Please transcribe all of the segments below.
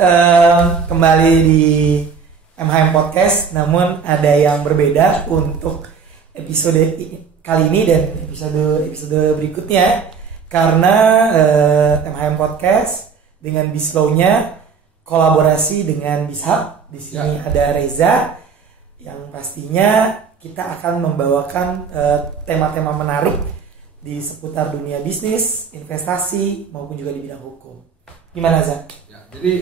kembali di MHM Podcast, namun ada yang berbeda untuk episode kali ini dan episode berikutnya, karena MHM Podcast dengan Bislow-nya kolaborasi dengan Bishub. Di sini ada Reza yang pastinya kita akan membawakan tema-tema menarik di seputar dunia bisnis, investasi maupun juga di bidang hukum. Gimana, Zak? Ya, jadi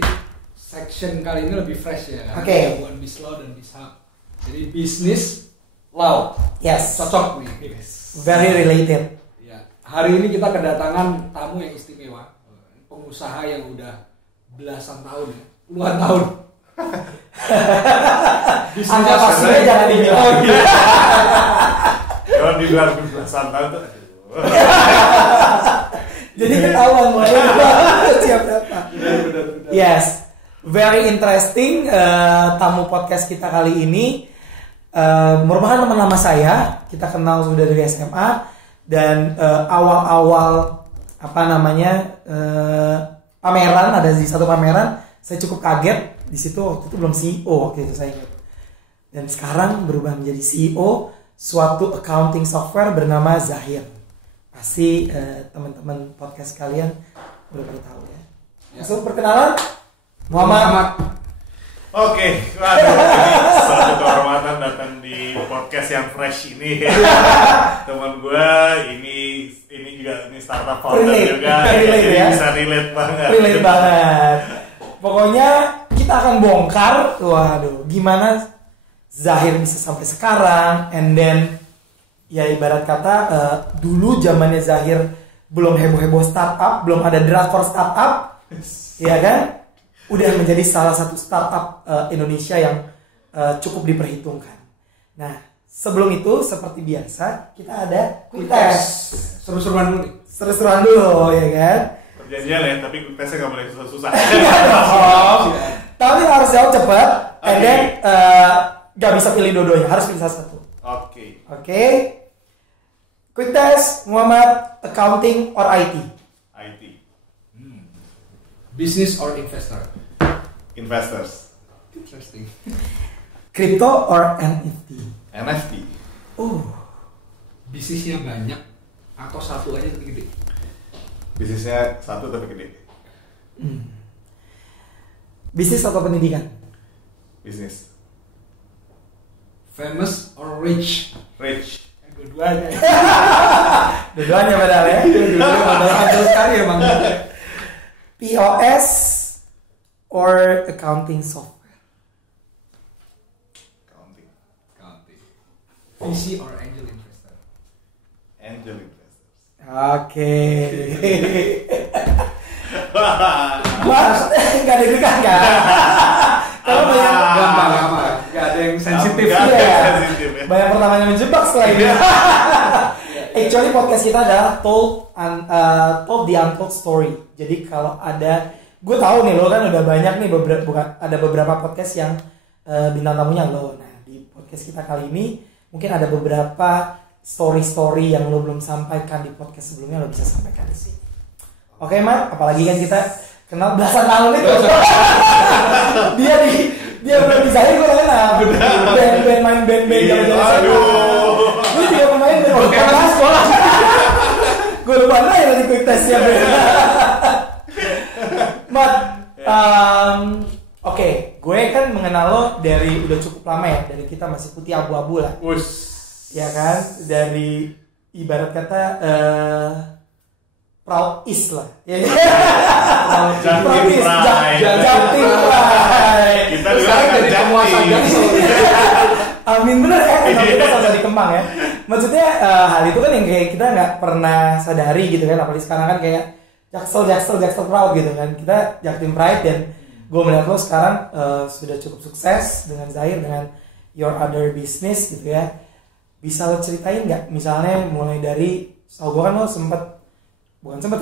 section kali ini lebih fresh ya. Oke. Gabungan Bislow dan Bishub. Jadi bisnis law. Yes. Cocok nih. Yes. Very related. Ya. Hari ini kita kedatangan tamu yang istimewa, pengusaha yang udah belasan tahun ya, puluhan tahun. Angka pastinya jangan dibilang. Oh, iya. Kalau dibilang belasan tahun tuh. Jadi ketahuan mulai siap berapa. Benar. Yes, very interesting. Tamu podcast kita kali ini merupakan teman lama saya. Kita kenal sudah dari SMA dan awal-awal pameran, ada di satu pameran, saya cukup kaget. Di situ waktu itu belum CEO waktu itu saya ingat. Dan sekarang berubah menjadi CEO suatu accounting software bernama Zahir. Pasti teman-teman podcast kalian udah pada tahu ya. Langsung perkenalan, Muhammad. Oke, waduh, ini suatu kehormatan datang di podcast yang fresh ini. Teman gue ini juga startup founder juga, relate jadi ya? bisa relate banget. Relate banget. Pokoknya kita akan bongkar, waduh, gimana Zahir bisa sampai sekarang, and then ya ibarat kata dulu zamannya Zahir belum heboh-heboh startup, belum ada drakor startup, ya kan? Udah menjadi salah satu startup Indonesia yang cukup diperhitungkan. Nah, sebelum itu seperti biasa kita ada quick test. Seru-seruan dulu nih. Seru-seruan dulu, ya kan? Perjanjian ya, tapi tesnya nggak boleh susah-susah. Tapi harus jawab cepat, and then gak bisa pilih dua-duanya, harus pilih satu. Oke. Quick test, Muhammad, accounting or IT? IT. Business or investor? Investors. Interesting. Crypto or NFT? NFT. Bisnisnya banyak atau satu aja tapi gede? Bisnisnya satu tapi gede. Bisnis atau pendidikan? Bisnis. Famous or rich? Rich. Dua-duanya. Dua-duanya padahal ya. Dua-duanya padahal sekali emang. POS or accounting software? Accounting. VC or angel investor? Angel investors. Oke. Mas, nggak ada dekat kan? Kalau banyak Gampang. Gak ada yang sensitif. Nggak ada ya. yang sensitif ya. Banyak pertamanya menjebak setelah ini. Actually podcast kita adalah told the untold story. Jadi kalau ada, gue tahu nih lo kan udah banyak nih ada beberapa podcast yang bintang tamunya lo. Nah di podcast kita kali ini mungkin ada beberapa story yang lo belum sampaikan di podcast sebelumnya, lo bisa sampaikan di sini. Oke, Mat, apalagi kan kita kenal belasan tahun itu. dia belum bisa gue enak. Band main band jalan-jalan. Dia juga pemain band. Kayak sekolah. Gue lupa ya nanti quick testnya. Mat, oke, gue kan mengenal lo dari udah cukup lama ya, dari kita masih putih abu-abu lah. Ya kan, dari ibarat kata proud is lah. Jatim Pride. Kita sekarang jadi penguasa Jaksel. Amin, bener ya, kenapa kita sama di Kemang ya. Maksudnya hal itu kan yang kayak kita nggak pernah sadari gitu kan, apalagi sekarang kan kayak Jaksel proud gitu kan. Kita Jatim Pride, dan gue melihat lo sekarang sudah cukup sukses dengan Zahir, dengan your other business gitu ya. Bisa lo ceritain nggak, misalnya mulai dari, gue kan lo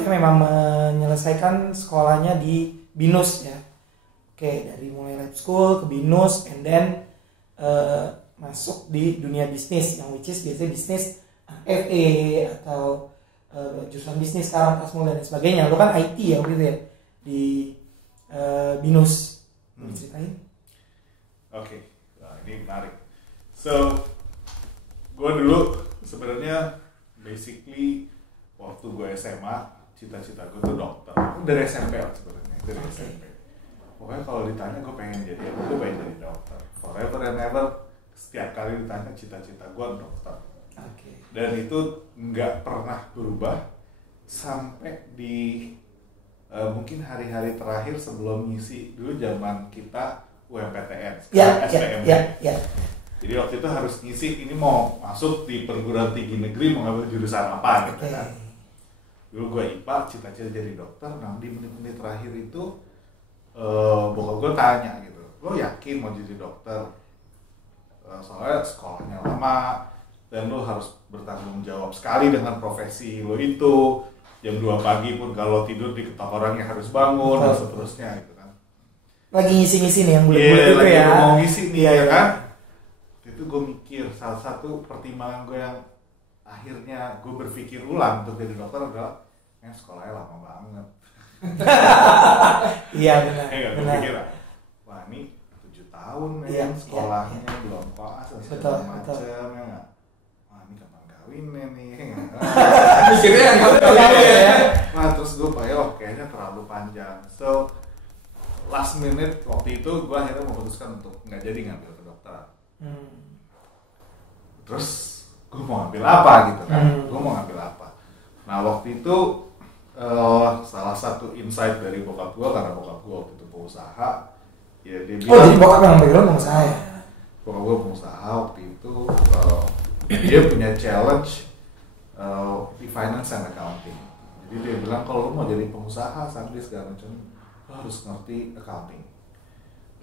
memang menyelesaikan sekolahnya di BINUS ya. Oke, dari mulai lab school ke BINUS, and then masuk di dunia bisnis, yang which is biasanya bisnis FE atau jurusan bisnis sekarang Asmul dan sebagainya. Lo kan IT ya gitu ya, di BINUS. Mau ceritain? Oke, nah ini menarik. So, gue dulu sebenarnya basically waktu gue SMA, cita-cita gue tuh dokter. Dari SMP lah sebenarnya, dari SMP. Pokoknya kalau ditanya gue pengen jadi apa, gue pengen jadi dokter. Forever and ever, setiap kali ditanya cita-cita gue dokter. Dan itu nggak pernah berubah sampai di mungkin hari-hari terakhir sebelum ngisi dulu zaman kita UMPTN, SPM. Jadi waktu itu harus ngisi ini mau masuk di perguruan tinggi negeri mau ngambil jurusan apa gitu kan. Dulu gue IPA, cita-cita jadi dokter. Nah di menit-menit terakhir itu bokap gue tanya gitu, lo yakin mau jadi dokter? Soalnya sekolahnya lama dan lo harus bertanggung jawab sekali dengan profesi lo itu. Jam 2 pagi pun kalau tidur diketok orangnya harus bangun dan seterusnya gitu kan. Lagi ngisi-ngisi nih yang bulat-bulat itu lagi ya. Mau ngisi nih ya kan. Itu gue mikir salah satu pertimbangan gue yang akhirnya gue berpikir ulang untuk jadi dokter adalah sekolahnya lama banget. Iya benar. Gue pikir wah ini 7 tahun sekolahnya belum koas segala macam ya. Wah ini kapan kawinnya nih. Mikirnya yang Nah terus gue kayaknya terlalu panjang. So last minute waktu itu gue akhirnya memutuskan untuk nggak jadi ngambil kedokteran. Terus gue mau ngambil apa gitu kan? Gue mau ngambil apa? Nah waktu itu salah satu insight dari bokap gue, karena bokap gue waktu itu pengusaha, ya dia bilang. Jadi bokap yang background pengusaha ya? Bokap gue pengusaha waktu itu, dia punya challenge di finance and accounting. Jadi dia bilang kalau lo mau jadi pengusaha sambil segala macam, lo harus ngerti accounting.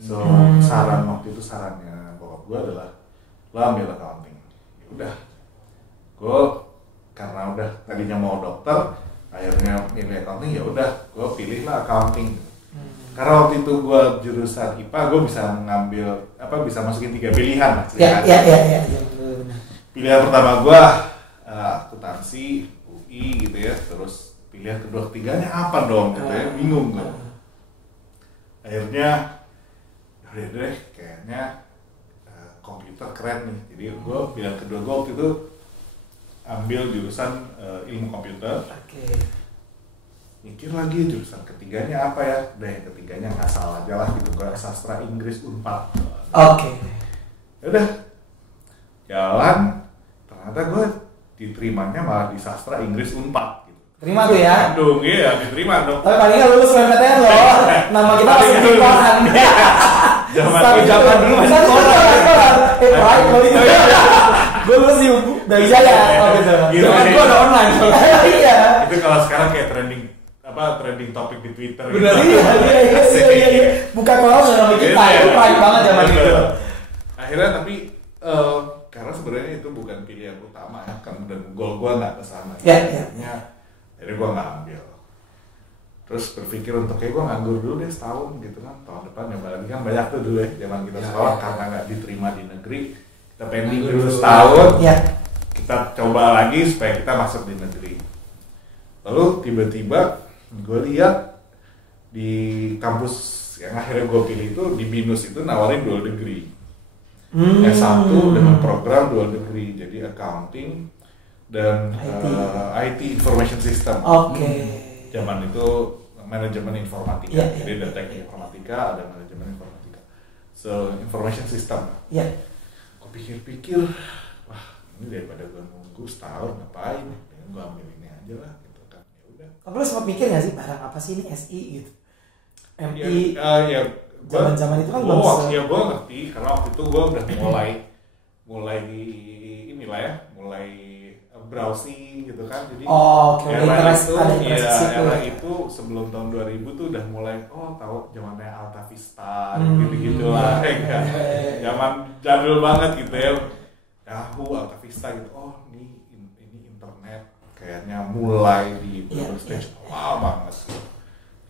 So sarannya bokap gue adalah lo ambil accounting. Ya udah, gue karena udah tadinya mau dokter, akhirnya milih accounting, ya udah gue pilih lah accounting. Karena waktu itu gue jurusan IPA, gue bisa mengambil bisa masukin 3 pilihan lah. Iya. Pilihan pertama gue akuntansi, UI gitu ya, terus pilihan kedua ketiganya apa dong gitu ya, bingung gue. Akhirnya udah deh kayaknya komputer keren nih, jadi gue pilihan kedua gue waktu itu ambil jurusan ilmu komputer. Mikir lagi jurusan ketiganya apa ya, udah yang ketiganya nggak salah aja lah gitu, gue sastra Inggris Unpad. Udah jalan, ternyata gue diterimanya malah di sastra Inggris Unpad gitu. Terima tuh ya? Aduh, iya diterima dong. Tapi paling nggak lulus UMPTN loh. Nama kita masih di koran. Zaman dulu masih koran. Baik loh itu. Gue lulus di dari Jaya. Zaman gue ada online. Iya. Itu kalau sekarang kayak trending topik di Twitter. Benar. Iya. Bukan koran nama kita. Itu baik banget zaman itu. Akhirnya tapi karena sebenarnya itu bukan pilihan utama ya, kan, dan goal gue nggak kesana. Jadi gue nggak ambil. Terus berpikir untuk kayak gue nganggur dulu deh setahun gitu kan, tahun depan ya balik kan banyak tuh dulu ya zaman kita sekolah karena nggak diterima di negeri, kita pending dulu setahun, kita coba lagi supaya kita masuk di negeri. Lalu tiba-tiba gue lihat di kampus yang akhirnya gue pilih itu di BINUS itu nawarin dual degree. S1 dengan program dual degree, jadi accounting dan IT information system. Zaman itu manajemen informatika, jadi ada teknik informatika, ada manajemen informatika. So information system. Gue pikir-pikir, wah ini daripada gue nunggu setahun ngapain? Gue ambil ini aja lah, gitu kan. Ya udah. Tapi lo sempat mikir nggak sih barang apa sih ini SI gitu? MI. Zaman itu kan belum. Ya gue ngerti karena waktu itu gue udah mulai di inilah ya, mulai browsing gitu kan. Jadi era itu sebelum tahun 2000 tuh udah mulai tahu zamannya Alta Vista gitu-gitu lah. Zaman jadul banget gitu ya. Yahoo, Alta Vista gitu. Ini internet kayaknya mulai di stage awal banget gitu.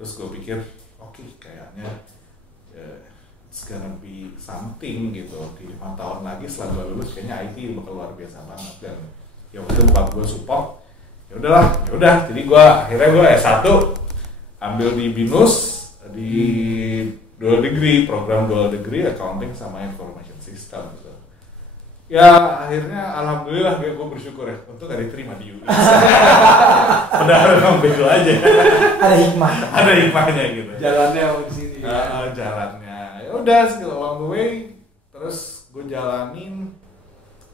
Terus gue pikir kayaknya it's gonna be something gitu. Di 5 tahun lagi setelah gue lulus kayaknya IT bakal luar biasa banget. Dan ya waktu itu buat gue support, ya udah. Jadi gue akhirnya S1 ambil di BINUS di dual degree, program dual degree accounting sama information system gitu. Ya akhirnya alhamdulillah gue bersyukur ya untuk gak diterima di UI. Padahal memang bego aja. Ada hikmah. Ada hikmahnya gitu. Jalannya di sini. Jalannya. Ya udah skill along the way. Terus gue jalanin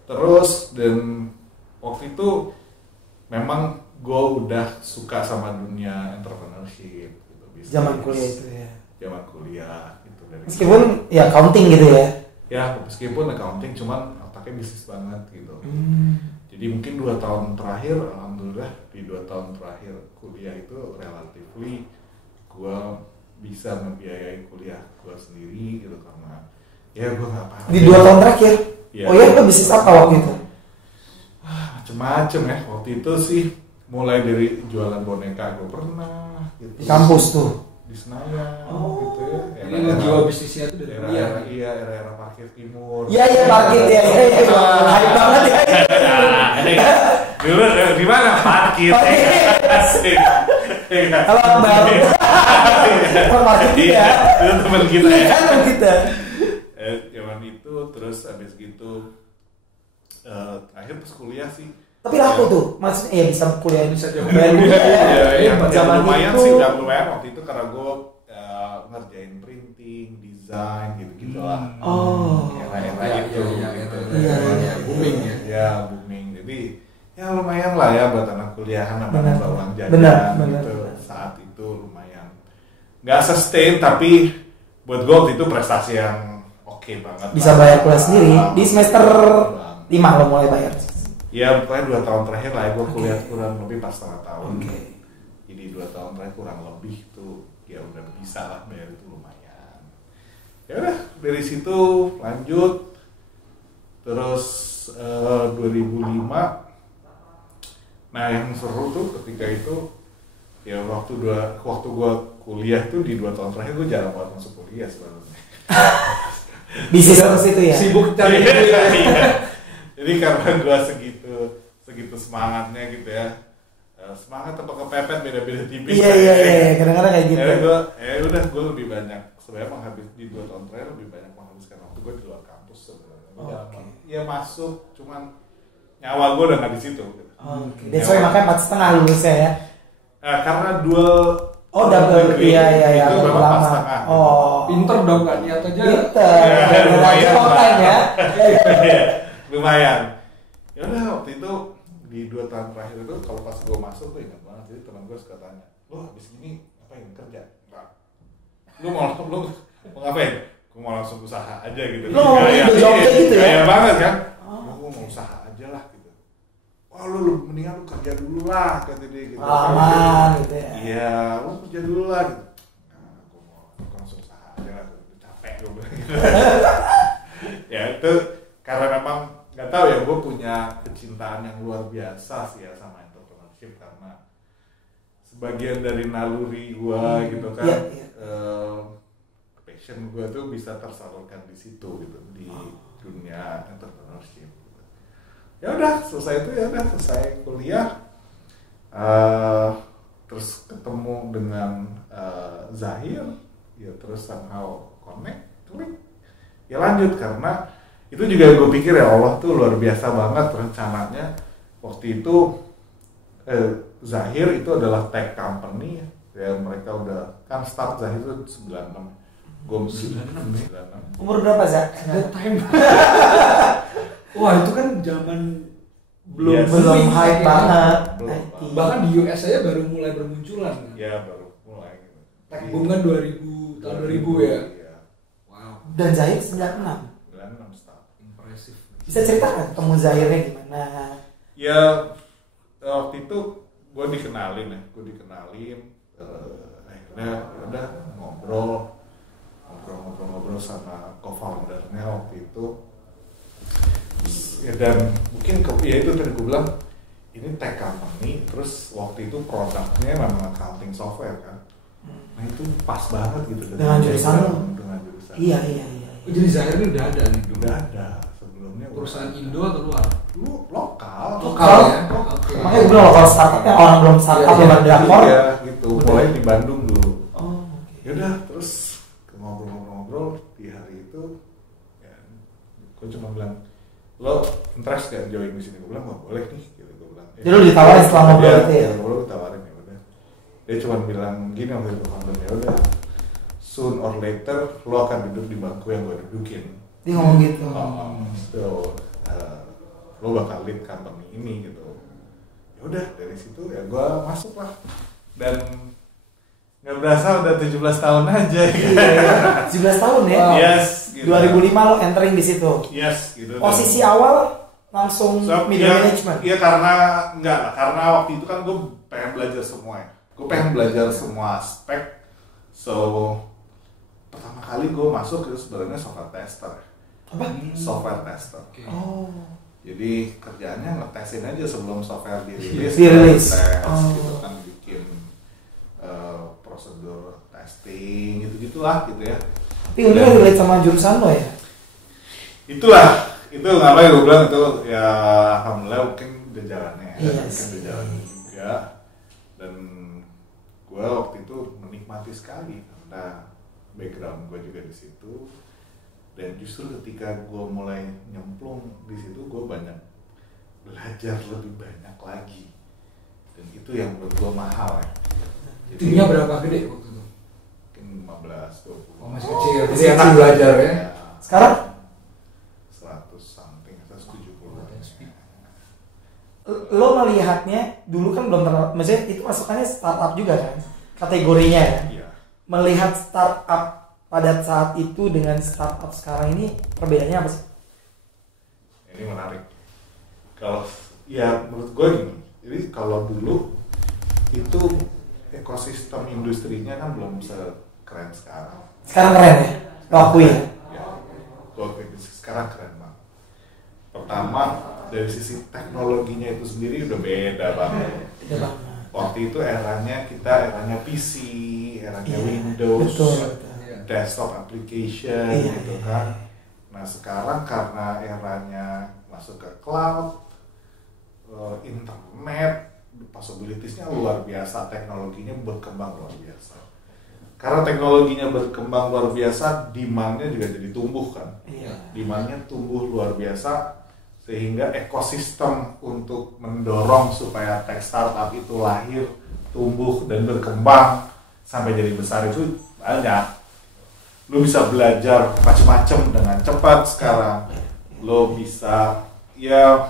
terus dan waktu itu memang gue udah suka sama dunia entrepreneurship gitu. Zaman kuliah itu ya. Zaman kuliah gitu dari. Meskipun ya accounting gitu ya. Ya meskipun accounting cuman otaknya bisnis banget gitu. Jadi mungkin 2 tahun terakhir, alhamdulillah di 2 tahun terakhir kuliah itu relatively gue bisa membiayai kuliah gue sendiri gitu karena ya gue nggak paham. Di 2 tahun terakhir? Ya. Oh iya, lo bisnis apa waktu itu? Macem-macem ya, waktu itu sih mulai dari jualan boneka gue pernah gitu. Di kampus tuh? Di Senayan gitu ya. Ini ngejual bisnisnya itu dari kuliah. Iya, era parkir timur. Iya parkir ya. Hype banget ya. Dulu di mana parkir? Kalau baru parkir ya. Itu teman kita ya. Teman kita. Zaman itu terus habis gitu akhir pas kuliah sih. Tapi laku tuh, maksudnya ya bisa kuliah Bisa jauh. bayar kuliah. Ya, Zaman lumayan itu sih, udah lumayan waktu itu karena gue ngerjain printing, desain gitu-gitu lah. Oh. Era-era itu. Iya. Booming ya. Ya booming. Jadi ya lumayan lah ya buat anak kuliahan sama Benar. uang jajan Benar. gitu. Saat itu lumayan. Nggak sustain tapi buat gue waktu itu prestasi yang oke banget. Bisa bayar kuliah sendiri di semester 5 lo mulai bayar. Ya pokoknya 2 tahun terakhir lah ya gue kuliah kurang lebih pas setengah tahun. Oke. Jadi 2 tahun terakhir kurang lebih tuh ya udah bisa lah bayar itu lumayan. Ya udah dari situ lanjut terus 2005. Nah yang seru tuh ketika itu ya waktu gue kuliah tuh di 2 tahun terakhir gue jarang banget masuk kuliah sebenarnya. Bisnis terus itu ya. Sibuk cari Iya, duit. iya. Jadi karena gue segitu semangatnya gitu ya, semangat apa kepepet beda-beda tipis. Iya, kadang-kadang kayak gitu. Udah gue lebih banyak sebenarnya di 2 tahun terakhir lebih banyak menghabiskan waktu gue di luar kampus sebenarnya. Oke. Ya masuk, cuman nyawa gue udah nggak di situ. Gitu. Oke. That's why makanya 4,5 lulusnya ya. Karena dual Double degree, iya, itu memang lama. 4,5. Oh, Pinter dong kan niat aja. pinter. Ya, lumayan Aja online ya. Iya, lumayan. Ya udah waktu itu di 2 tahun terakhir itu kalau pas gue masuk tuh ingat banget, jadi teman gue suka tanya, lo habis gini ngapain kerja? Enggak. Lu mau ngapain? Gue mau langsung usaha aja gitu. Lo mau jawabnya gitu ya? Gaya banget kan? Gue mau usaha aja lah gitu. Wah lu mendingan lu kerja dulu lah kata dia gitu. Aman gitu ya. Iya, lu kerja dulu lah gitu. Nah, gue mau langsung usaha aja lah, udah capek gue bilang gitu. Ya itu karena memang nggak tahu ya, gue punya kecintaan yang luar biasa sih ya sama entrepreneurship karena sebagian dari naluri gue gitu kan, passion gue tuh bisa tersalurkan di situ gitu di dunia entrepreneurship. Gitu. Ya udah selesai itu ya udah selesai kuliah, terus ketemu dengan Zahir, ya terus somehow connect, klik, ya lanjut karena itu juga gue pikir ya Allah tuh luar biasa banget rencananya. Waktu itu Zahir itu adalah tech company ya, mereka udah kan start Zahir itu 96, gue 96. Umur berapa Zak? That time. Wah itu kan zaman Yes. Belum hype banget. Belum. Bahkan di US aja baru mulai bermunculan kan. Ya baru mulai gitu. Tech boom kan 2000 tahun 2000 ya. Iya. Wow, Dan Zahir 96. 96 start. impresif. Bisa ceritakan ketemu Zahirnya gimana? Ya waktu itu gue dikenalin akhirnya udah ngobrol sama co-foundernya waktu itu ya, dan mungkin ya itu tadi gue bilang ini tech company, terus waktu itu produknya memang accounting software kan, nah itu pas banget gitu Dengan jurusan lo? dengan jurusan Iya. Oh, jadi Zahir ini udah ada nih dulu. udah ada sebelumnya Perusahaan Indo atau luar? lu lokal Ya. Oke. Makanya gue bilang kalau startupnya orang belum startup belum ada drakor. iya gitu mulai di Bandung dulu. Oh, Yaudah terus Gue cuma bilang, lo interest gak join di sini? Gue bilang, wah boleh nih, gitu. Gue bilang. Jadi lo ditawarin setelah ngobrol gitu ya? Lo ditawarin ya udah. Dia cuma bilang gini waktu itu nonton, ya udah. Soon or later lo akan duduk di bangku yang gue dudukin. Dia ngomong gitu. So, lo bakal lead company ini gitu. Ya udah dari situ ya gue masuk lah. Dan nggak berasa udah 17 tahun aja. Iya, 17 tahun ya? Yes. Gitu. 2005 lo entering di situ. Yes. Gitu. Posisi awal langsung media management. Iya karena waktu itu kan gue pengen belajar semua ya. Gue pengen belajar semua aspek. So pertama kali gue masuk itu sebenarnya software tester. Apa? Software tester. Okay. Oh. Jadi kerjaannya ngetesin aja sebelum software dirilis. Gitu kan bikin prosedur testing gitu-gitulah gitu ya. Tapi udah relate sama jurusan lo ya? Itulah, itu ngapain gue bilang itu ya alhamdulillah mungkin udah jalannya, Yes. Mungkin udah jalannya juga. Dan gue waktu itu menikmati sekali karena background gue juga di situ. Dan justru ketika gue mulai nyemplung di situ gue banyak belajar lebih banyak lagi. Dan itu yang menurut gue mahal ya. Timnya berapa gede waktu itu? Mungkin 15-20. Oh masih kecil, jadi enak belajar ya. Sekarang? 100 something, 170. Lo melihatnya dulu kan belum terlalu, maksudnya itu masukannya startup juga kan? Kategorinya ya? Iya. Melihat startup pada saat itu dengan startup sekarang ini perbedaannya apa sih? Ini menarik. Kalau ya menurut gue gini, jadi kalau dulu itu ekosistem industrinya kan belum sekeren sekarang. Sekarang keren ya? Lo akui ya? Ya, gue akuin sekarang keren banget. Pertama dari sisi teknologinya itu sendiri udah beda banget. Beda banget. Waktu itu eranya PC, eranya Windows, betul. desktop application gitu kan. Nah sekarang karena eranya masuk ke cloud, internet, possibilities-nya luar biasa, teknologinya berkembang luar biasa. Karena teknologinya berkembang luar biasa, demand-nya juga jadi tumbuh kan. Demand-nya tumbuh luar biasa, sehingga ekosistem untuk mendorong supaya tech startup itu lahir, tumbuh dan berkembang sampai jadi besar itu banyak. Lo bisa belajar macam-macam dengan cepat sekarang. Lo bisa ya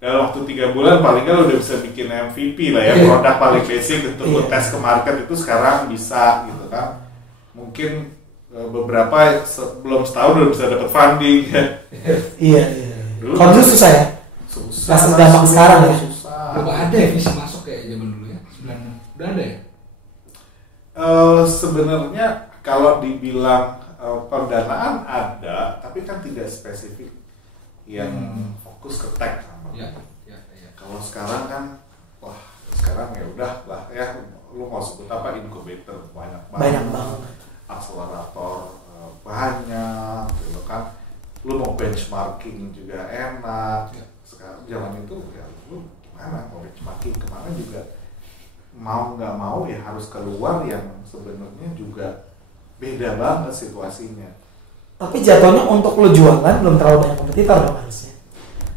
dalam waktu 3 bulan paling nggak lo udah bisa bikin MVP lah ya, produk paling basic untuk lo tes ke market itu sekarang bisa gitu kan. Mungkin beberapa belum setahun udah bisa dapat funding ya. Iya. Kalau dulu susah ya? Susah. Nah, sedang sekarang ya? Susah. Belum ada ya visi masuk kayak zaman dulu ya? Udah ada ya? Sebenarnya kalau dibilang pendanaan ada, tapi kan tidak spesifik yang fokus ke tech. Iya. Kalau sekarang kan, wah sekarang ya udah lah ya, lu mau sebut apa, incubator banyak banget, akselerator banyak, gitu kan. Lu mau benchmarking juga enak. Sekarang zaman itu ya lu gimana mau benchmarking kemana juga mau nggak mau ya harus keluar yang sebenarnya juga beda banget situasinya. Tapi jatuhnya untuk lo jualan belum terlalu banyak kompetitor dong harusnya.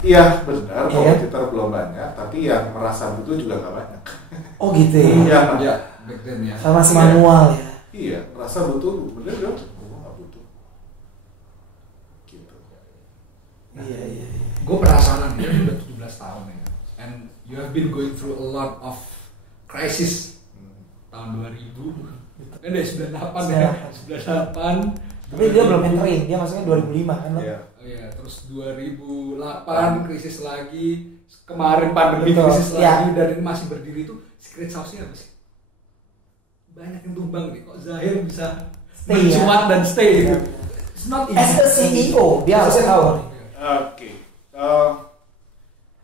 Iya benar, Iya. kompetitor belum banyak, tapi yang merasa butuh juga nggak banyak. Oh gitu ya? Iya, Ya, back then ya. Karena masih manual ya? Iya, merasa butuh, bener dong, gue nggak butuh. Gitu. Iya. Gue penasaran, ya udah 17 tahun ya. And you have been going through a lot of crisis. Tahun 2000, kan dari 98 ya, 98. Tapi dia belum entering, dia maksudnya 2005 kan lo? Iya. Oh iya, terus 2008 krisis lagi, kemarin pandemi Betul, krisis ya. lagi, dan ini masih berdiri tuh. Secret sauce-nya apa sih? Banyak yang tumbang nih, kok Zahir bisa Stay, mencuat ya? dan stay gitu. Ya. It's not easy. As a CEO, dia harus tahu nih. Oke.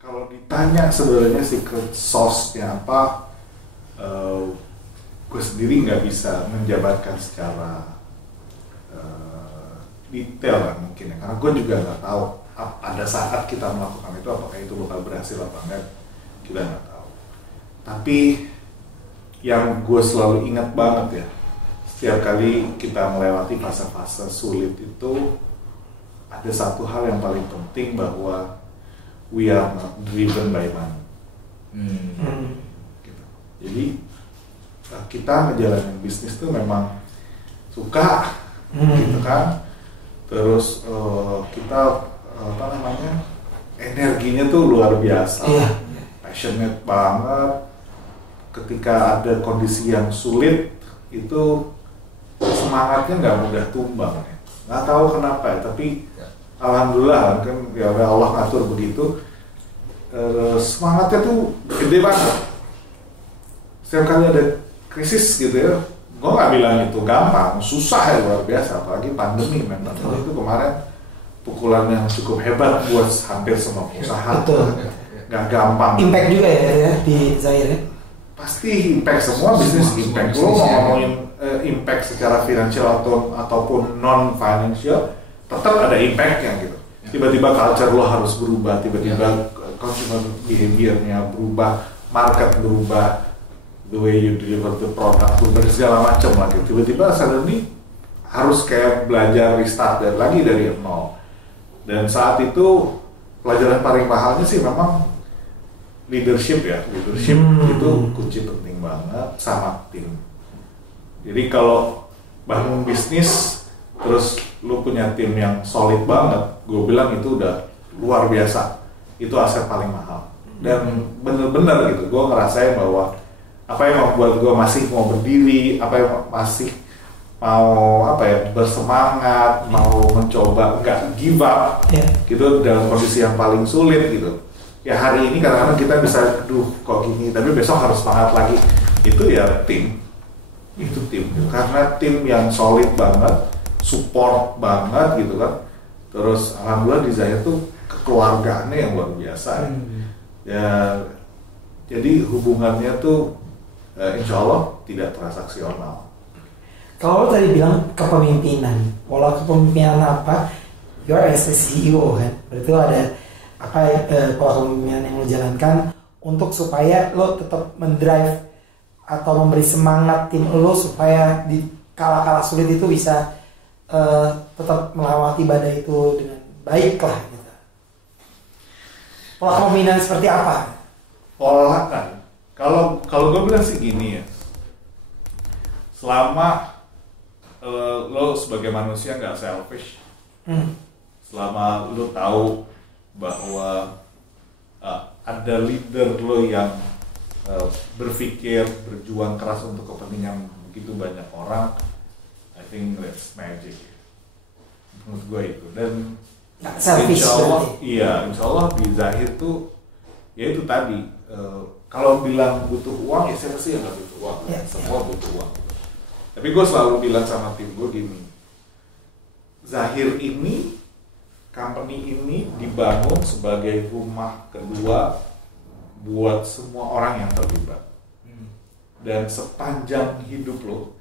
Kalau ditanya sebenarnya secret sauce-nya apa, gue sendiri nggak bisa menjabarkan secara detail lah mungkin ya, karena gue juga nggak tahu pada saat kita melakukan itu apakah itu bakal berhasil apa enggak, kita nggak tahu. Tapi yang gue selalu ingat banget ya, setiap kali kita melewati fase-fase sulit itu, ada satu hal yang paling penting bahwa we are not driven by money. Gitu. Jadi kita ngejalanin bisnis tuh memang suka, gitu kan. Terus kita energinya tuh luar biasa, passionate banget. Ketika ada kondisi yang sulit itu semangatnya nggak mudah tumbang ya. Nggak tahu kenapa ya, tapi alhamdulillah kan ya Allah ngatur begitu. Semangatnya tuh gede banget. Setiap kali ada krisis gitu ya, gue nggak bilang itu gampang, susah ya, luar biasa, apalagi pandemi memang itu kemarin pukulan yang cukup hebat buat hampir semua usaha. Nggak gampang. Impact juga ya di Zahir ya? Pasti impact, semua bisnis impact. Lo mau ngomongin impact secara finansial ataupun non financial, tetap ada impactnya gitu. Tiba-tiba culture lo harus berubah, tiba-tiba consumer behaviornya berubah, market berubah, the way you deliver the product berubah, segala macam lagi. Tiba-tiba suddenly harus kayak belajar restart lagi dari nol. Dan saat itu pelajaran paling mahalnya sih memang leadership ya, itu kunci penting banget sama tim. Jadi kalau bangun bisnis terus lu punya tim yang solid banget, gue bilang itu udah luar biasa, itu aset paling mahal. Dan bener-bener gitu, gue ngerasain bahwa apa yang membuat gue masih mau berdiri, apa yang masih mau bersemangat, mau mencoba, nggak give up, gitu dalam kondisi yang paling sulit gitu. Ya hari ini kadang-kadang kita bisa, kok gini, tapi besok harus semangat lagi. Itu ya tim, itu tim. Karena tim yang solid banget, support banget gitu kan. Terus alhamdulillah di Zahir tuh kekeluargaannya yang luar biasa. Ya, jadi hubungannya tuh insya Allah tidak transaksional. Kalau tadi bilang kepemimpinan, pola kepemimpinan apa? You are as a CEO kan, berarti ada pola kepemimpinan yang lo jalankan untuk supaya lo tetap mendrive atau memberi semangat tim lo supaya di kala-kala sulit itu bisa tetap melewati badai itu dengan baik lah gitu. Pola kepemimpinan seperti apa? Pola kan, kalau gue bilang sih gini ya, selama lo sebagai manusia nggak selfish, selama lo tahu bahwa ada leader lo yang berpikir, berjuang keras untuk kepentingan begitu banyak orang, I think that's magic. Menurut gue itu. Dan insya Allah di Zahir tuh ya itu tadi, kalau bilang butuh uang ya siapa sih yang nggak butuh uang? Semua butuh uang. Tapi gue selalu bilang sama tim gue gini, Zahir ini, company ini dibangun sebagai rumah kedua buat semua orang yang terlibat. Dan sepanjang hidup lo,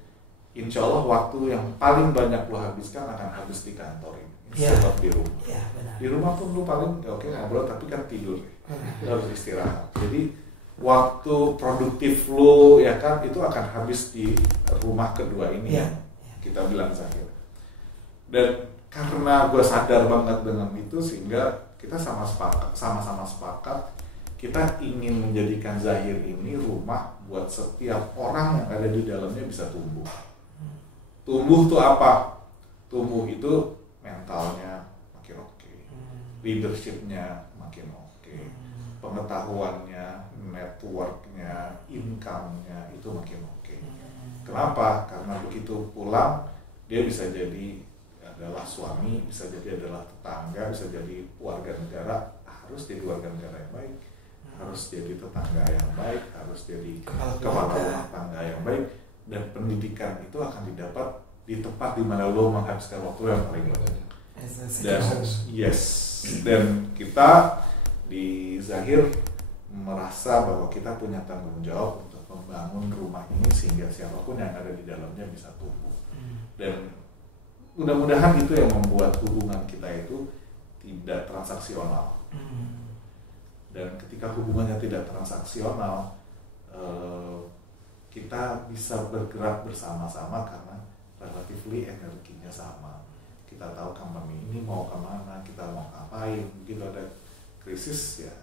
insya Allah waktu yang paling banyak lo habiskan akan habis di kantor ini, instead di rumah. Di rumah pun lo paling oke ngobrol, tapi kan tidur, lo harus istirahat. Jadi waktu produktif lo ya kan itu akan habis di rumah kedua ini, kita bilang Zahir. Dan karena gue sadar banget dengan itu, sehingga kita sama-sama sepakat kita ingin menjadikan Zahir ini rumah buat setiap orang yang ada di dalamnya bisa tumbuh. Tumbuh tuh apa? Tumbuh itu mentalnya makin oke, leadershipnya makin oke, pengetahuannya, networknya, income-nya itu makin oke. Kenapa? Karena begitu pulang dia bisa jadi adalah suami, bisa jadi adalah tetangga, bisa jadi warga negara, harus jadi warga negara yang baik, harus jadi tetangga yang baik, harus jadi kepala rumah tangga yang baik. Dan pendidikan itu akan didapat di tempat di mana lo menghabiskan waktu yang paling banyak. Dan kita di Zahir merasa bahwa kita punya tanggung jawab untuk membangun rumah ini sehingga siapapun yang ada di dalamnya bisa tumbuh. Dan mudah-mudahan itu yang membuat hubungan kita itu tidak transaksional. Dan ketika hubungannya tidak transaksional, kita bisa bergerak bersama-sama karena relatively energinya sama. kita tahu company ini mau kemana, kita mau ngapain. Begitu ada krisis ya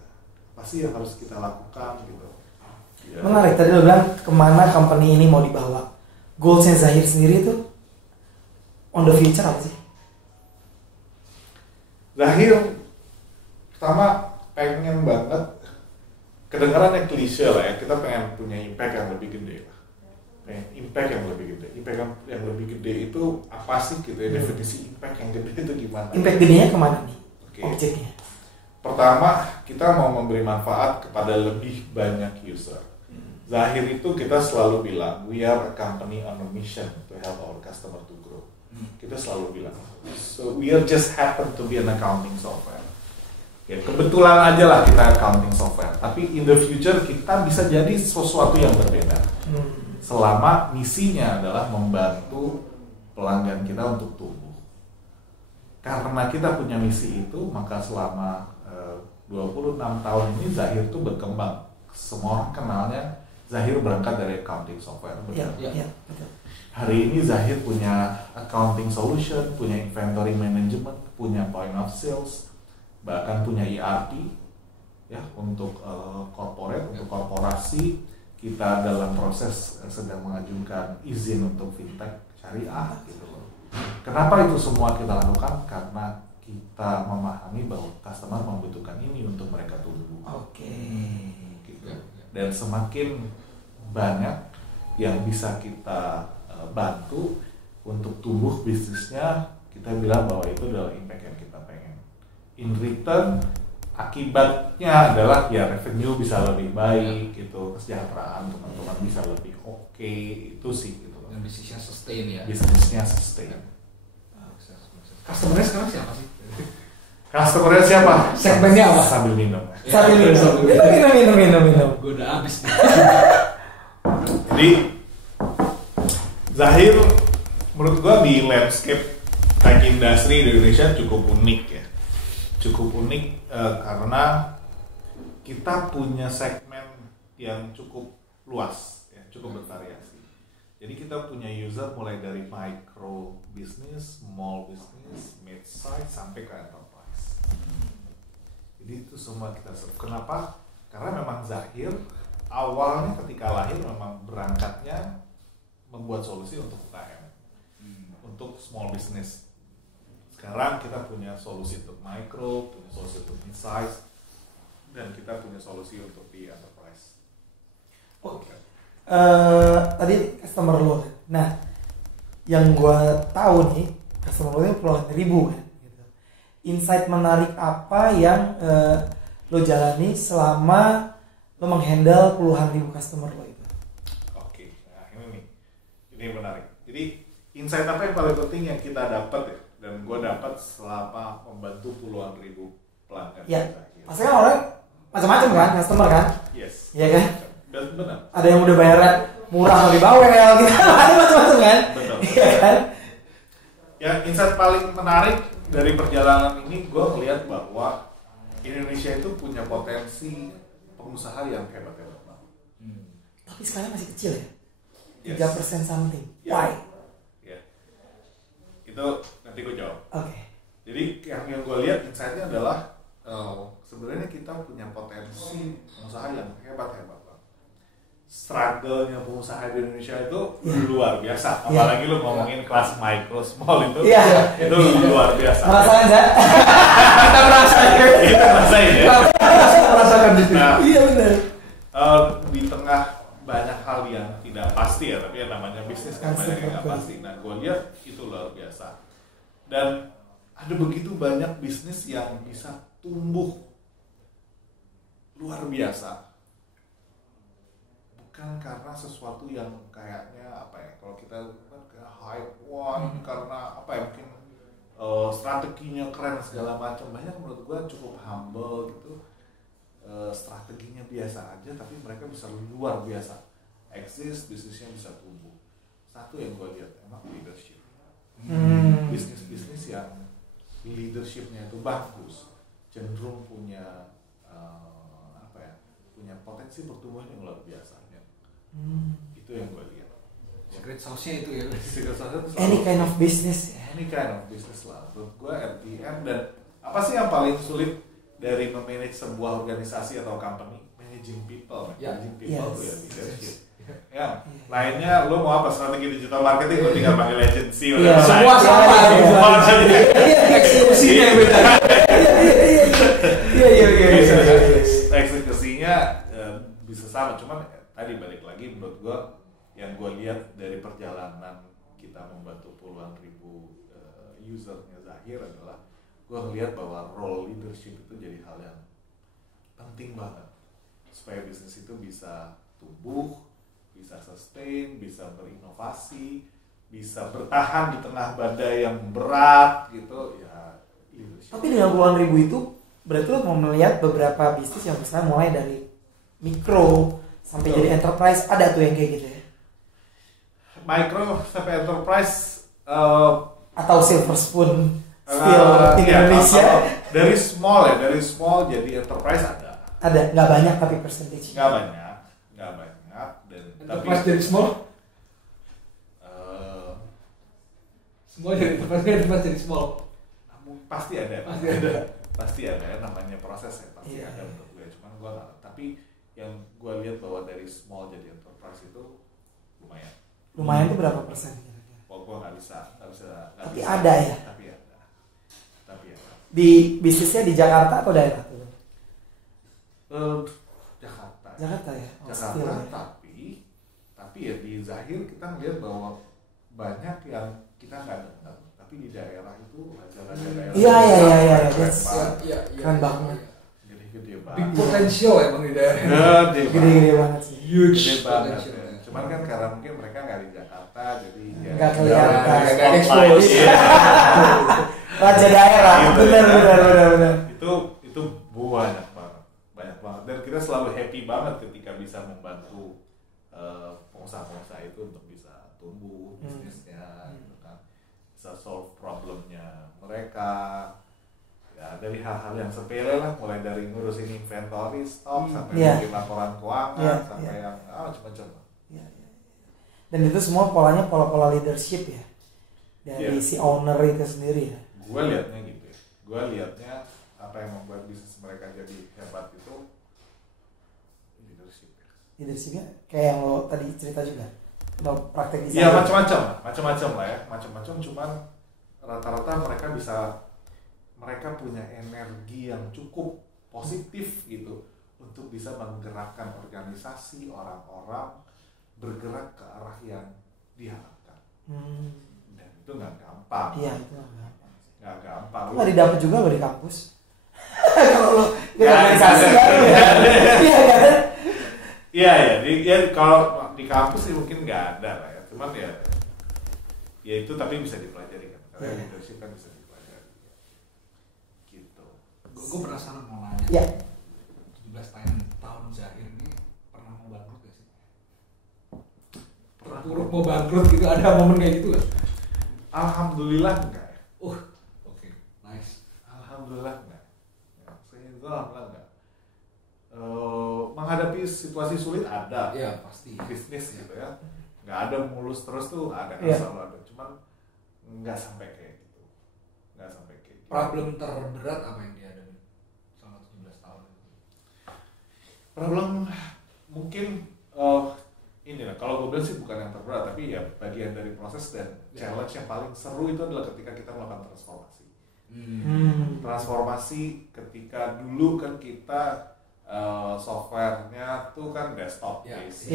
pasti yang harus kita lakukan gitu ya. Menarik, tadi lo bilang kemana company ini mau dibawa. Goalsnya Zahir sendiri tuh on the future apa sih? Zahir pertama pengen banget, kedengarannya klise lah ya, kita pengen punya impact yang lebih gede lah. Impact yang lebih gede. Impact yang lebih gede itu apa sih gitu ya, definisi impact yang gede itu gimana? Impact gedenya kemana nih? Oke. Objeknya. Pertama, kita mau memberi manfaat kepada lebih banyak user. Zahir itu kita selalu bilang, we are a company on a mission to help our customer to grow. Kita selalu bilang, so we are just happen to be an accounting software. Ya, kebetulan aja lah kita accounting software, tapi in the future kita bisa jadi sesuatu yang berbeda. Selama misinya adalah membantu pelanggan kita untuk tumbuh. Karena kita punya misi itu, maka selama 26 tahun ini Zahir itu berkembang. Semua orang kenalnya Zahir berangkat dari accounting software. Iya, betul. Hari ini Zahir punya accounting solution, punya inventory management, punya point of sales, bahkan punya ERP ya untuk corporate, untuk korporasi. Kita dalam proses sedang mengajukan izin untuk fintech syariah gitu loh. Kenapa itu semua kita lakukan? Karena kita memahami bahwa customer membutuhkan ini untuk mereka tumbuh. Oke. Gitu. Dan semakin banyak yang bisa kita bantu untuk tumbuh bisnisnya, kita bilang bahwa itu adalah impact yang kita pengen. In return, akibatnya adalah ya revenue bisa lebih baik gitu, kesejahteraan teman-teman bisa lebih oke, itu sih gitu. Dan bisnisnya sustain ya. Bisnisnya sustain. Customer-nya sekarang siapa sih? Customer-nya siapa? Segmennya apa? Sambil minum. Sambil minum. Gue udah habis. Jadi Zahir menurut gua di landscape tech industry di Indonesia cukup unik ya. Cukup unik karena kita punya segmen yang cukup luas ya, cukup bervariasi. Jadi kita punya user mulai dari micro business, small business, mid size sampai ke enterprise. Jadi itu semua kita serve. Kenapa? Karena memang Zahir awalnya ketika lahir memang berangkatnya membuat solusi untuk UKM, untuk small business. Sekarang kita punya solusi untuk micro, punya solusi untuk mid size, dan kita punya solusi untuk di enterprise. Oke. Tadi customer lo. Nah, yang gue tahu nih, customer lo itu puluhan ribu kan. Gitu. Insight menarik apa yang lo jalani selama lo menghandle puluhan ribu customer lo itu? Oke, nah ini menarik. Jadi insight apa yang paling penting yang kita dapat ya, dan gue dapat selama membantu puluhan ribu pelanggan. Ya, pasti kan orang macam-macam kan, customer kan? Yes. Iya kan? Dan benar. Ada yang udah bayaran murah lebih bawel gitu, ada macam-macam kan? Betul. Iya kan? Yang insight paling menarik dari perjalanan ini, gue melihat bahwa Indonesia itu punya potensi pengusaha yang hebat-hebat banget. Tapi sekarang masih kecil ya? Yes. 3% something. Ya. Why? Ya. Itu nanti gue jawab. Oke. Jadi yang gue lihat insight-nya adalah sebenarnya kita punya potensi pengusaha yang hebat-hebat banget. Struggle-nya pengusaha di Indonesia itu luar biasa. Apalagi lu ngomongin kelas micro, small itu, itu luar biasa. Merasakan ya? Kita merasakan. Kita rasain ya. Merasakan itu. Nah, Iya benar. Di tengah banyak hal yang tidak pasti ya, tapi yang namanya bisnis kan banyak yang nggak pasti. Nah, gue lihat itu luar biasa. Dan ada begitu banyak bisnis yang bisa tumbuh luar biasa. Bukan karena sesuatu yang kayaknya apa ya, kalau kita kan kayak hype, wah ini karena apa ya, mungkin strateginya keren segala macam. Banyak menurut gue cukup humble gitu, strateginya biasa aja tapi mereka bisa luar biasa eksis, bisnisnya bisa tumbuh. Satu yang gue lihat emang leadership. Bisnis-bisnis yang leadershipnya itu bagus cenderung punya punya potensi pertumbuhan yang luar biasa. Itu yang gue lihat. Secret sauce-nya itu ya. Secret sauce itu Any kind of business. any kind of business lah. Menurut gue at the end, dan apa sih yang paling sulit dari memanage sebuah organisasi atau company? Managing people, managing people tuh ya leadership. Ya, lainnya lo mau apa, strategi digital marketing lo tinggal panggil agency, Semua sama, eksekusinya yang beda. Iya. Eksekusinya bisa sama, cuman tadi balik lagi menurut gue yang gue lihat dari perjalanan kita membantu puluhan ribu usernya Zahir adalah gue ngelihat bahwa role leadership itu jadi hal yang penting banget supaya bisnis itu bisa tumbuh, bisa sustain, bisa berinovasi, bisa bertahan di tengah badai yang berat gitu ya, leadership. Tapi dengan puluhan ribu itu berarti lo mau melihat beberapa bisnis yang misalnya mulai dari mikro sampai jadi enterprise, ada tuh yang kayak gitu ya? Micro sampai enterprise atau silver spoon still di Indonesia? Dari small jadi enterprise ada, nggak banyak tapi percentage nggak banyak dan Enterprise jadi small? Semua jadi enterprise jadi small. Pasti ada namanya proses ya, pasti ada menurut gue, cuman gue nggak, tapi yang gue lihat bahwa dari small jadi enterprise itu lumayan tuh berapa persen? Gue nggak bisa Tapi ada ya? Tapi ada. Di bisnisnya di Jakarta atau daerah tuh? Jakarta ya? Jakarta, tapi ya di Zahir kita melihat bahwa banyak yang kita nggak dengar, tapi di daerah itu raja-raja daerah. Iya. Keren banget. Gede banget. Big potential ya bang di daerah. Gede banget sih. Huge Gede banget. potential. Cuman kan karena mungkin mereka nggak di Jakarta, jadi ya Nggak kelihatan. Nggak expose. Raja daerah, benar. Itu banyak banget, dan kita selalu happy banget ketika bisa membantu pengusaha-pengusaha itu untuk bisa tumbuh bisnisnya, gitu kan, bisa solve problemnya mereka, ya dari hal-hal yang sepele lah, mulai dari ngurusin inventory, stok, sampai bikin laporan keuangan, sampai yang macam-macam. Dan itu semua polanya pola-pola leadership ya, dari si owner itu sendiri ya. Gue liatnya gitu ya, gue liatnya apa yang membuat bisnis mereka jadi hebat itu leadershipnya kayak yang lo tadi cerita juga, lo praktek di sana. Iya, macam-macam lah ya, cuman rata-rata mereka punya energi yang cukup positif gitu untuk bisa menggerakkan organisasi, orang-orang bergerak ke arah yang diharapkan. Dan itu nggak gampang. Iya, itu nggak gampang. Nggak didapet juga lo di kampus. Kalau lo organisasi kan? Iya, kalau di kampus sih mungkin nggak ada lah ya. Cuman ya itu tapi bisa dipelajari kan. Karena leadership kan bisa dipelajari. Gitu. Gue penasaran mau nanya. Iya. 17 tahun Zahir ini pernah mau bangkrut gak sih? Terpuruk mau bangkrut gitu, ada momen kayak gitu gak? Alhamdulillah enggak ya. Oke, nice. Alhamdulillah enggak. Alhamdulillah enggak. Menghadapi situasi sulit ada. Iya, pasti. Bisnis gitu ya. Nggak ada mulus terus tuh, ada selalu ada. Cuman nggak sampai kayak gitu. Problem terberat apa yang dihadapi selama 17 tahun itu? Problem mungkin inilah, kalau gue bilang sih bukan yang terberat, tapi ya bagian dari proses dan challenge yang paling seru itu adalah ketika kita melakukan transformasi. Transformasi ketika dulu kan kita softwarenya tuh kan desktop based.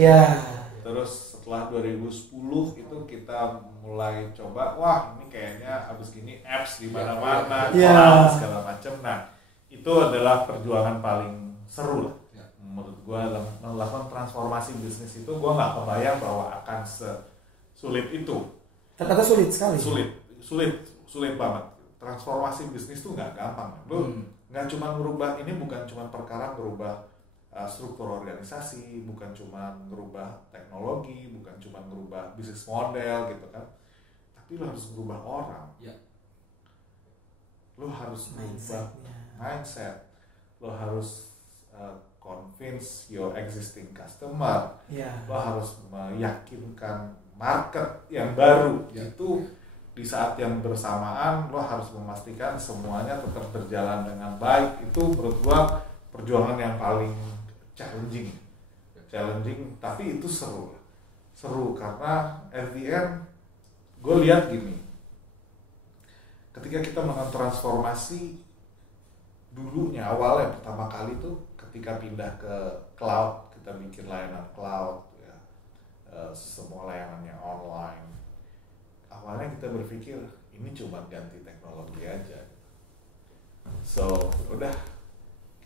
Terus setelah 2010 itu kita mulai coba, wah ini kayaknya abis gini apps di mana-mana, segala macam. Nah, itu adalah perjuangan paling seru lah. Menurut gue melakukan transformasi bisnis itu, gue nggak kebayang bahwa akan sesulit itu. Ternyata sulit sekali. Sulit banget. Transformasi bisnis tuh nggak gampang. Lu nggak cuma merubah, ini bukan cuma perkara merubah struktur organisasi, bukan cuma merubah teknologi, bukan cuma merubah bisnis model gitu kan, tapi lo harus merubah orang. Lo harus merubah mindset, lo harus convince your existing customer, lo harus meyakinkan market yang baru. Itu di saat yang bersamaan lo harus memastikan semuanya tetap berjalan dengan baik. Itu menurut gua perjuangan yang paling challenging tapi itu seru karena at the end gue lihat gini, ketika kita melakukan transformasi dulunya awalnya pertama kali tuh ketika pindah ke cloud, kita bikin layanan cloud ya, semua layanannya online. Awalnya kita berpikir ini cuma ganti teknologi aja, so udah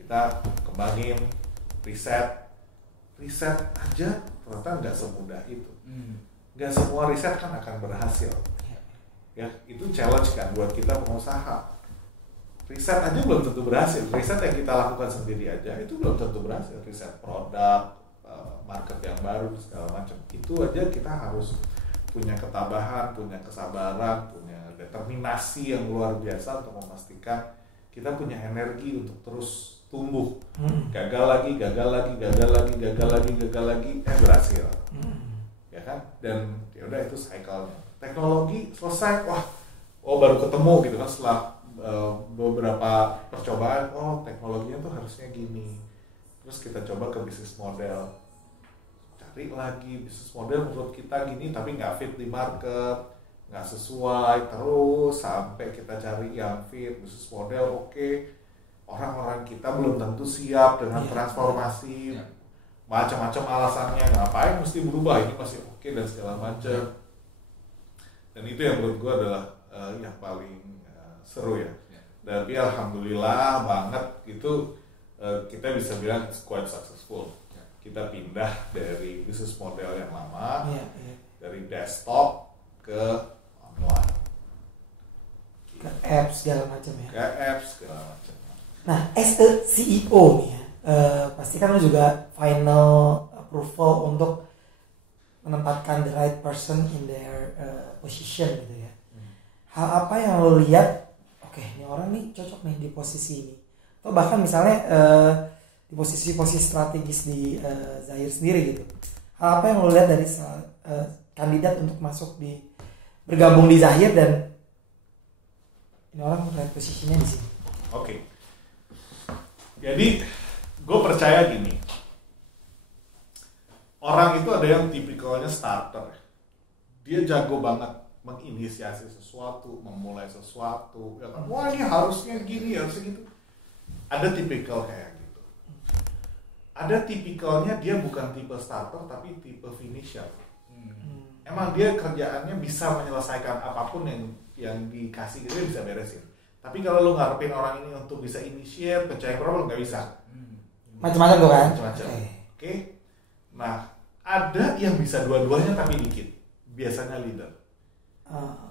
kita kembangin, riset aja ternyata nggak semudah itu. Nggak semua riset kan akan berhasil ya, itu challenge kan buat kita pengusaha. Riset aja belum tentu berhasil, riset yang kita lakukan sendiri aja itu belum tentu berhasil. Riset produk, market yang baru segala macam, itu aja kita harus punya ketabahan, punya kesabaran, punya determinasi yang luar biasa untuk memastikan kita punya energi untuk terus tumbuh. Gagal lagi, berhasil. Ya kan? Dan ya udah itu cycle-nya. Teknologi selesai, baru ketemu gitu kan setelah beberapa percobaan, teknologinya tuh harusnya gini. Terus kita coba ke bisnis model. Cari lagi bisnis model menurut kita gini tapi nggak fit di market, nggak sesuai, terus sampai kita cari yang fit bisnis model. Oke. Orang-orang kita belum tentu siap dengan transformasi, macam-macam alasannya, ngapain mesti berubah, ini masih oke dan segala macam. Dan itu yang menurut gue adalah yang paling seru ya. Dan alhamdulillah banget itu kita bisa bilang it's quite successful. Kita pindah dari bisnis model yang lama, dari desktop ke online, ke apps segala macam ya. Nah, as a CEO nih ya, pasti kan lo juga final approval untuk menempatkan the right person in their position gitu ya. Hal apa yang lo lihat, oke, ini orang nih cocok nih di posisi ini. Atau bahkan misalnya di posisi-posisi strategis di Zahir sendiri gitu. Hal apa yang lo lihat dari kandidat untuk masuk bergabung di Zahir dan ini orang right posisinya di sini. Oke. Jadi gue percaya gini, orang itu ada yang tipikalnya starter, dia jago banget menginisiasi sesuatu, memulai sesuatu, ya kan? Wah ini harusnya gini, harusnya gitu. Ada tipikal kayak gitu. Ada tipikalnya dia bukan tipe starter tapi tipe finisher. Emang dia kerjaannya bisa menyelesaikan apapun yang dikasih, dia bisa beresin. Tapi kalau lu ngarepin orang ini untuk bisa initiate, pecahin problem, nggak bisa. Macam-macam tuh kan? Macam-macam. Oke. Nah, ada yang bisa dua-duanya tapi dikit. Biasanya leader.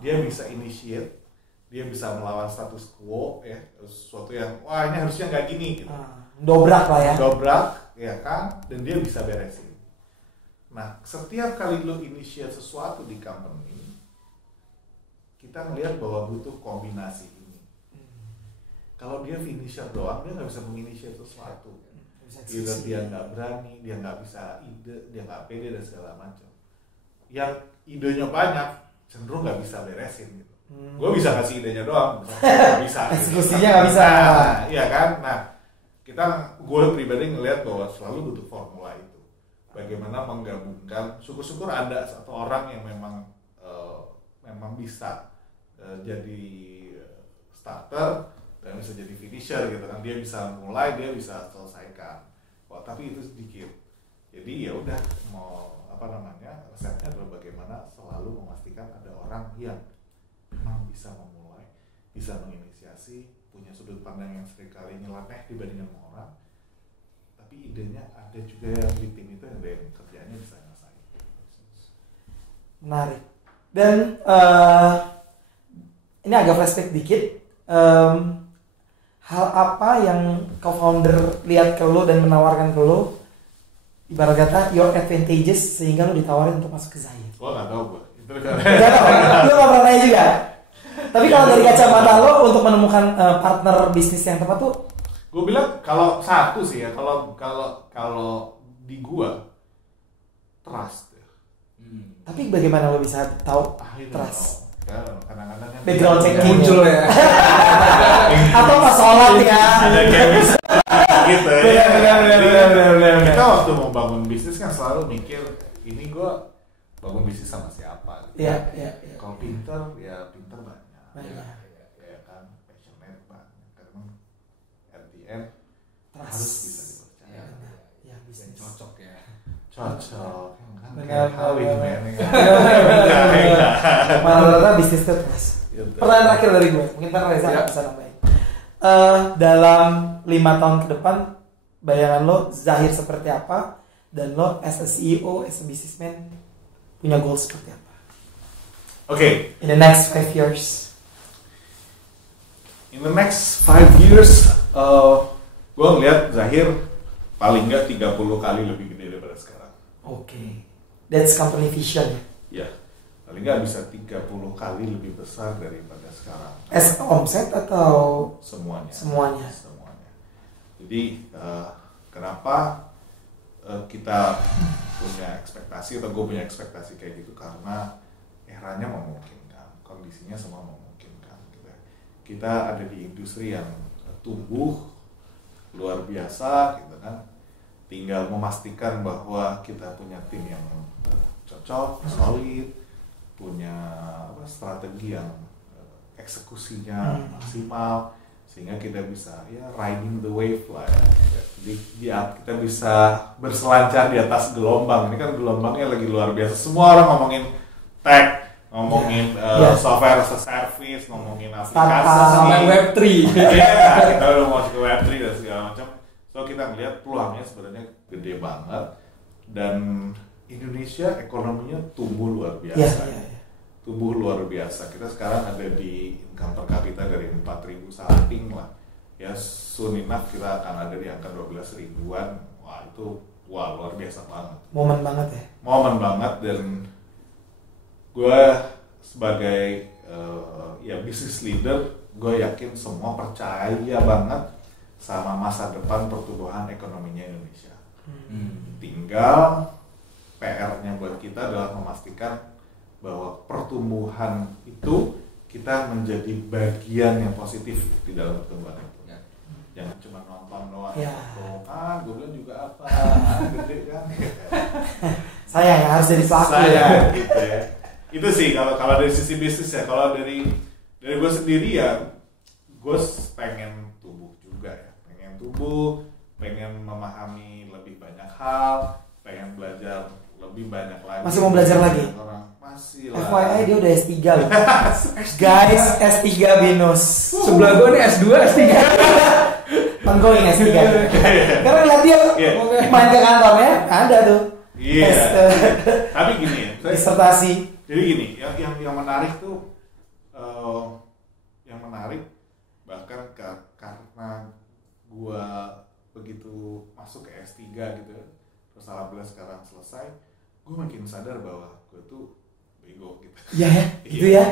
Dia bisa initiate, dia bisa melawan status quo, ya, sesuatu yang, wah ini harusnya nggak gini. Gitu. Dobrak lah ya. Dobrak, ya kan? Dan dia bisa beresin. Nah, setiap kali lu initiate sesuatu di company, kita melihat bahwa butuh kombinasi. Kalau dia finisher doang, dia nggak bisa menginitiate sesuatu. Dia nggak berani, dia nggak bisa ide, dia nggak pede dan segala macam. Yang idenya banyak, cenderung nggak bisa beresin gitu. Gue bisa kasih idenya doang, nggak bisa. Eksekusinya nggak bisa. Iya kan? Nah, gue pribadi ngelihat bahwa selalu butuh formula itu. Bagaimana menggabungkan, syukur-syukur ada satu orang yang memang bisa jadi starter dan bisa jadi finisher gitu kan, dia bisa mulai, dia bisa selesaikan. Tapi itu sedikit. Jadi ya udah, mau resepnya adalah bagaimana selalu memastikan ada orang yang memang bisa memulai, bisa menginisiasi, punya sudut pandang yang seringkali nyeleneh dibandingkan sama orang, tapi idenya ada juga yang di tim itu yang kerjanya bisa nyelesain. Menarik. Dan ini agak flashback dikit. Hal apa yang co-founder lihat ke lo dan menawarkan ke lo, ibarat kata your advantages sehingga lo ditawarin untuk masuk ke Zahir? Gua nggak tahu gue. Nggak tahu. Lo nggak pernah nanya juga. Tapi kalau dari kacamata lo untuk menemukan partner bisnis yang tepat tuh Gue bilang kalau satu sih ya, kalau di gua trust ya. Tapi bagaimana lo bisa tahu I don't trust? know. Ya, kadang-kadang kan Background checking Muncul ya. Atau pas sholat ya? ada chemistry gitu ya. Benar. Kita waktu mau bangun bisnis kan selalu mikir ini gua bangun bisnis sama siapa. Iya. Kalau pinter ya pinter banyak. Banyak. Ya kan passionate banyak. Karena at the end Trust. harus bisa dipercaya. Ya, Dan bisnis. cocok ya. Cocok. Kan Benar. kayak kawin men. Malah bisnis itu trust. Pertanyaan terakhir dari gue, mungkin ntar Reza Ya. bisa nambahin. Dalam 5 tahun ke depan, bayangan lo Zahir seperti apa, dan lo as a CEO, as a businessman punya goal seperti apa? Oke. In the next 5 years. In the next 5 years, gue ngeliat Zahir paling nggak 30 kali lebih gede daripada sekarang. Oke. That's company vision. Ya, paling nggak bisa 30 kali lebih besar daripada sekarang. As omset atau Semuanya. Semuanya. Jadi kenapa kita punya ekspektasi atau gue punya ekspektasi kayak gitu, karena eranya memungkinkan, kondisinya semua memungkinkan. Kita ada di industri yang tumbuh luar biasa, gitu kan. Tinggal memastikan bahwa kita punya tim yang cocok, solid, punya strategi yang eksekusinya maksimal, sehingga kita bisa ya riding the wave lah ya. Jadi kita bisa berselancar di atas gelombang. Ini kan gelombangnya lagi luar biasa. Semua orang ngomongin tech, ngomongin software as a service, ngomongin aplikasi, Sampai Web3. Iya, kita udah mau ke Web3 dan segala macam. So kita ngeliat peluangnya sebenarnya gede banget, dan Indonesia ekonominya tumbuh luar biasa. Tumbuh luar biasa. Kita sekarang ada di income per kapita dari 4.000 something lah. Ya soon enough kita akan ada di angka 12 ribuan. Wah itu luar biasa banget. momen banget ya? Momen banget, dan gue sebagai business leader, gue yakin semua percaya banget sama masa depan pertumbuhan ekonominya Indonesia. Tinggal PR-nya buat kita adalah memastikan bahwa pertumbuhan itu kita menjadi bagian yang positif di dalam pertumbuhan itu. Jangan cuma nonton doang. Gue bilang juga apa, gede kan. Saya yang harus jadi pelaku. Gitu ya. Itu sih kalau dari sisi bisnis ya. Kalau dari gue sendiri ya, gue pengen tumbuh juga ya. Pengen tumbuh, pengen memahami lebih banyak hal, pengen belajar lebih banyak lagi. Masih mau belajar lagi? Masih lah. FYI dia udah S3 loh. Guys, S3 Binus. Sebelah gue nih S2, S3. Ongoing S3. Karena lihat dia main ke kantornya ada tuh. Iya. Tapi gini ya. Disertasi. Jadi gini, yang menarik tuh, yang menarik bahkan karena gua begitu masuk ke S3 gitu, terus alhamdulillah sekarang selesai, gua makin sadar bahwa gua tuh bego gitu. Iya ya, gitu ya.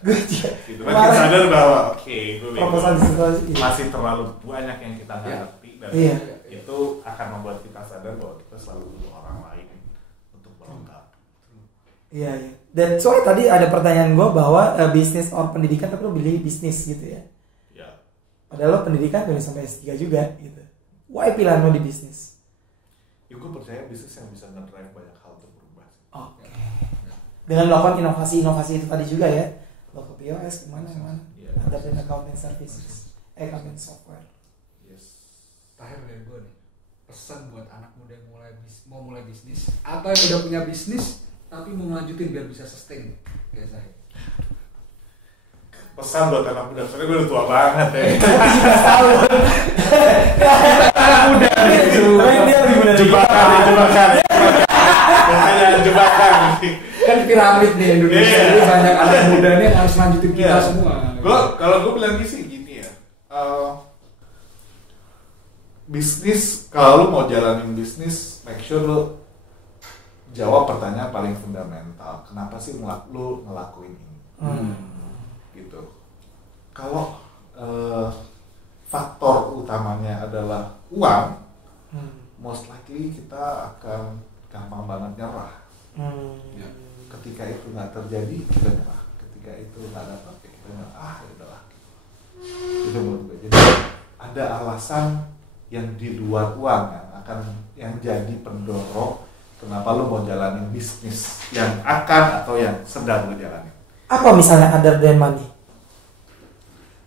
Gue gitu, makin sadar bahwa gue proposal masih terlalu banyak yang kita nggak ngerti, dan itu akan membuat kita sadar bahwa kita selalu butuh orang lain untuk melengkapi. Iya. Dan soalnya tadi ada pertanyaan gue bahwa bisnis or pendidikan, tapi lo pilih bisnis gitu ya. Iya. Padahal lo pendidikan boleh sampai S3 juga gitu. Why pilihan lo di bisnis? Ya gue percaya bisnis yang bisa nge-drive banyak hal untuk berubah. Oke. Dengan melakukan inovasi-inovasi itu tadi juga ya. Lo ke POS kemana? Ada brand accounting services, accounting software. Yes. Terakhir dari gue nih, pesan buat anak muda yang mau mulai bisnis atau yang udah punya bisnis tapi mau melanjutin biar bisa sustain kayak saya. Pesan buat anak muda, soalnya gue udah tua banget ya. 17 tahun. Anak muda. Tapi dia lebih muda dari Jebakan. Biasanya jebakan. Kan piramid nih Indonesia, jadi banyak anak muda nih yang harus lanjutin kita semua. Kalau gue bilang sih gini ya, bisnis, kalau lu mau jalanin bisnis, make sure lu jawab pertanyaan paling fundamental. Kenapa sih lu ngelakuin ini? Gitu. Kalau faktor utamanya adalah uang, most likely kita akan gampang banget nyerah. Ya. Ketika itu nggak terjadi, kita nyerah. Ketika itu nggak dapat, ya kita nyerah. Ya udahlah. Itu menurut gue. Jadi ada alasan yang di luar uang yang jadi pendorong kenapa lo mau jalanin bisnis yang akan atau yang sedang lo jalanin. Apa misalnya other than money?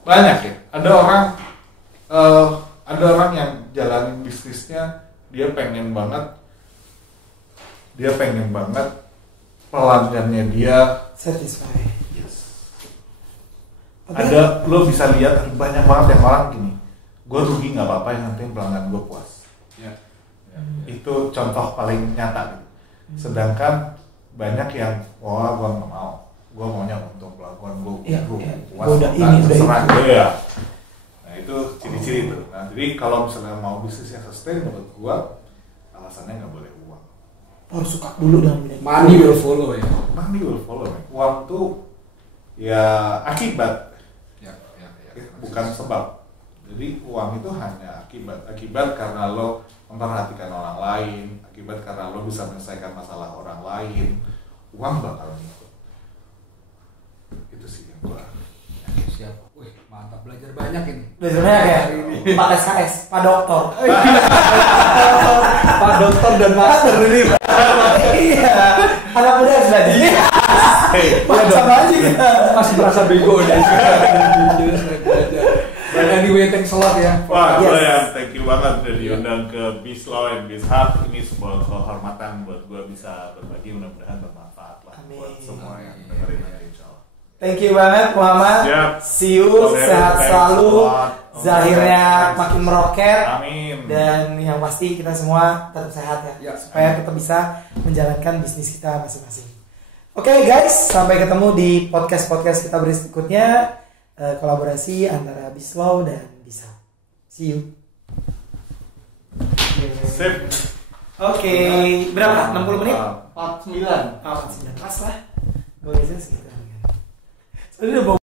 Banyak ya. Ada orang yang jalanin bisnisnya dia pengen banget pelanggannya dia Satisfy. yes. Ada lo bisa lihat banyak banget yang orang gini, gue rugi nggak apa-apa yang penting pelanggan gue puas. Ya. Itu contoh paling nyata gitu. Sedangkan banyak yang wah gue nggak mau, gue maunya untung pelanggan gue puas. Udah ini serah udah gue ya. Nah itu ciri-ciri itu. Nah jadi kalau misalnya mau bisnis yang sustain menurut gue alasannya nggak boleh uang. harus suka dulu dengan bidang. Money will follow ya. Money will follow. Man. Uang tuh ya akibat, Ya. bukan sebab. Jadi uang itu hanya akibat karena lo memperhatikan orang lain, akibat karena lo bisa menyelesaikan masalah orang lain, uang bakal ngikut. Itu sih yang gua yakin. Siap. Wih, mantap, belajar banyak ini. Belajar banyak ya? Pak SKS, Pak Dokter. Pak Dokter dan Master ini. Iya, anak muda harus belajar. Sama aja kita. Masih merasa bego deh. But anyway, thanks a lot ya. Wah, Yes. ya, thank you banget udah diundang ke Bislaw and Bizhub. Ini sebuah kehormatan buat gua bisa berbagi, mudah-mudahan bermanfaat lah Amin. buat semua yang dengerin nanti insyaallah. Thank you banget Muhammad. Siap. See you, Oke, sehat thanks selalu. a lot. Zahirnya Thanks. makin meroket. Amin. Dan yang pasti kita semua tetap sehat ya, Ya. supaya tetap bisa menjalankan bisnis kita masing-masing. Oke guys, sampai ketemu di podcast kita berikutnya, kolaborasi antara Bislaw dan Bisa. See you. Sip. Oke, berapa? 60 menit? 49. 49 pas lah. Gue bisa segitu. Soalnya udah bawa